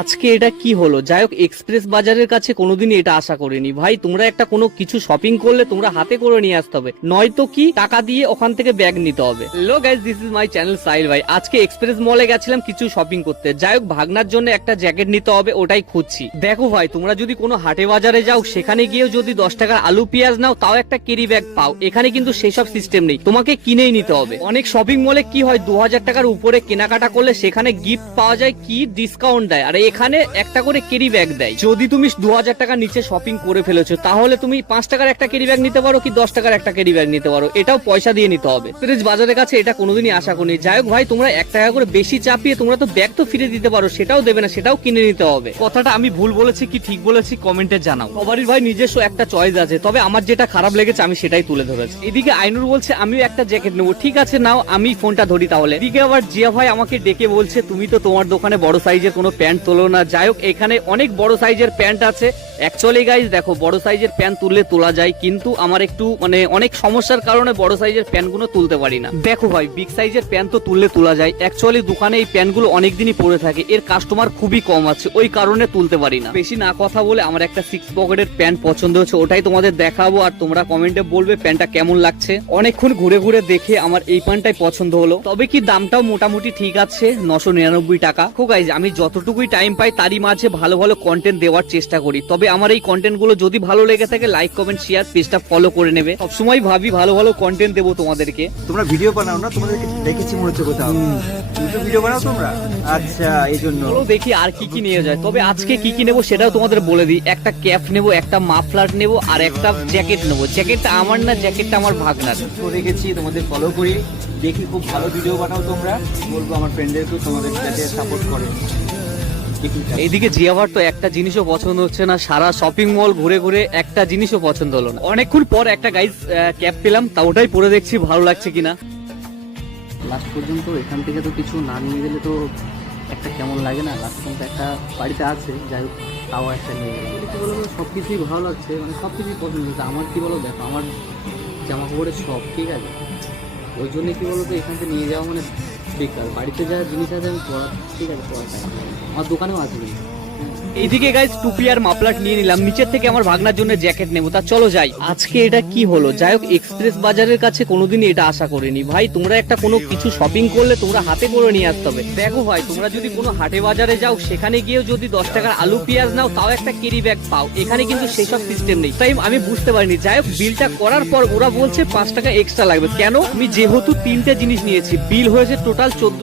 আজকে এটা কি হলো? যাই হোক, এক্সপ্রেস বাজারের কাছে কোনোদিনই এটা আশা করিনি ভাই। তোমরা একটা কোনো কিছু শপিং করলে তোমরা হাতে করে নিয়ে আসতে হবে, নয়তো কি টাকা দিয়ে ওখান থেকে ব্যাগ নিতে হবে। Hello guys, this is my channel Sahil ভাই। আজকে এক্সপ্রেস মলে গেছিলাম কিছু শপিং করতে। যাই হোক, ভাগনার জন্য একটা জ্যাকেট নিতে হবে, ওটাই খুঁজছি। দেখো ভাই, তোমরা যদি কোনো হাটে বাজারে যাও, সেখানে গিয়েও যদি 10 টাকার আলু পেঁয়াজ নাও, তাও একটা ক্যারি ব্যাগ পাও। এখানে কিন্তু সেসব সিস্টেম নেই, তোমাকে কিনেই নিতে হবে। অনেক শপিং মলে কি হয়, 2000 টাকার উপরে কেনাকাটা করলে সেখানে গিফট পাওয়া যায়, কি ডিসকাউন্ট দেয়, আর এখানে একটা করে ক্যারি ব্যাগ দেয়। যদি তুমি 2000 টাকার নিচে শপিং করে ফেলেছো, তাহলে তুমি 5 টাকার একটা ক্যারি ব্যাগ নিতে পারো, কি 10 টাকার একটা ক্যারি ব্যাগ নিতে পারো। এটাও পয়সা দিয়ে নিতে হবে। এক্সপ্রেস বাজারের কাছে এটা কোনোদিনই আশা করিনি। যাই হোক ভাই, তোমরা 1 টাকা করে বেশি চাপিয়ে তোমরা তো ব্যাগ তো ফিরে দিতে পারো, সেটাও দেবে না, সেটাও কিনে নিতে হবে। কথাটা আমি ভুল বলেছি কি ঠিক বলেছি কমেন্টে জানাও। সবারই ভাই নিজস্ব একটা চয়েস আছে, তবে আমার যেটা খারাপ লেগেছে আমি সেটাই তুলে ধরেছি। এদিকে আইনুর বলছে আমিও একটা জ্যাকেট নেবো। ঠিক আছে নাও, আমি ফোনটা ধরি তাহলে। এদিকে আবার জিয়া ভাই আমাকে ডেকে বলছে তুমি তো তোমার দোকানে বড় সাইজের কোনো প্যান্ট তোলো না। যাই হোক, এখানে অনেক বড় সাইজের প্যান্ট আছে। অ্যাকচুয়ালি গাইজ দেখো, বড় সাইজের প্যান্ট তুললে তোলা যায়, কিন্তু আমার একটু অনেক সমস্যার কারণে বড় সাইজের প্যান্টগুলো তুলতে পারি না। দেখো ভাই, বিগ সাইজের প্যান্ট তো তুললে তোলা যায়। অ্যাকচুয়ালি দোকানে এই প্যান্টগুলো অনেকদিনই পরে থাকে, এর কাস্টমার খুবই কম আছে, ওই কারণে তুলতে পারি না। বেশি না কথা বলে আমার একটা 6 পকেটের প্যান্ট পছন্দ হচ্ছে, ওটাই তোমাদের দেখাবো, আর তোমরা কমেন্টে বলবে প্যান্টটা কেমন লাগছে। অনেকক্ষণ ঘুরে ঘুরে দেখে আমার এই প্যান্টটাই পছন্দ হলো, তবে কি দামটাও মোটামুটি ঠিক আছে, 999 টাকা। তো গাইজ, আমি যতটুকুই টাইম পাই তারই মাঝে ভালো ভালো কন্টেন্ট দেওয়ার চেষ্টা করি। তবে আমার এই কন্টেন্ট গুলো যদি ভালো লেগে থাকে, লাইক কমেন্ট শেয়ার, পেজটা ফলো করে নেবে। সবসময় ভাবি ভালো ভালো কন্টেন্ট দেবো তোমাদেরকে। তোমরা ভিডিও বানাও না? তোমাদেরকে দেখেছি মনে হচ্ছে কোথাও। ইউটিউব ভিডিও বানাও তোমরা? আচ্ছা, এই জন্য। চলো দেখি আর কি কি নিয়ে যায়। তবে আজকে কি কি নেবো সেটাও তোমাদের বলে দিই। একটা ক্যাপ নেবো, একটা মাফলার নেবো, আর একটা জ্যাকেট নেবো। জ্যাকেটটা আমার না, জ্যাকেটটা আমার ভাগনার। তো দেখেছি তোমাদের ফলো করি, দেখি খুব ভালো ভিডিও বানাও তোমরা। বলবো আমার ফ্রেন্ডদেরকেও তোমাদের সাথে সাপোর্ট করে। এইদিকে জিয়াবার তো একটা জিনিসও পছন্দ হচ্ছে না, সারা শপিং মল ঘুরে ঘুরে একটা জিনিসও পছন্দ হলো না। অনেকক্ষণ পর একটা গাইজ ক্যাপ পেলাম, তা ওটাই পরে দেখছি ভালো লাগছে কিনা। লাস্ট পর্যন্ত এখান থেকে তো কিছু না নিয়ে গেলে তো একটা কেমন লাগে না। লাস্ট পর্যন্ত একটা বাড়িতে আছে, যাই হোক তাও একটা নিয়ে গেলে কি বলবো, সব কিছুই ভালো লাগছে, সব কিছুই পছন্দ হচ্ছে আমার। কি বলো, দেখো আমার জামা কাপড়ের শখ, ঠিক আছে, ওই জন্য কি বলতো এখান থেকে নিয়ে যাওয়া বেকার। বাড়িতে যা জিনিস আছে আমি পড়া, ঠিক আছে, পড়াতে আমার দোকানেও আছে। এইদিকে গাইস টুপি আর মাফলার নিয়ে নিলাম, নিচের থেকে আমার ভাগনার জন্য জ্যাকেট নেবো। তা চলো যাই। আজকে এটা কি হলো? যাই হোক, এক্সপ্রেস বাজারের কাছে কোনোদিনই এটা আশা করিনি ভাই। তোমরা একটা কোনো কিছু শপিং করলে তোমরা হাতে করে নিয়ে আসতে হবে। দেখো ভাই, তোমরা যদি কোনো হাটে বাজারে যাও, সেখানে গিয়েও যদি 10 টাকার আলু পেঁয়াজ নাও, তাও একটা ক্যারি ব্যাগ পাও। এখানে কিন্তু সেসব সিস্টেম নেই, তাই আমি বুঝতে পারিনি। যাই হোক, বিলটা করার পর ওরা বলছে 5 টাকা এক্সট্রা লাগবে। কেন? আমি যেহেতু 3টে জিনিস নিয়েছি, বিল হয়েছে টোটাল 14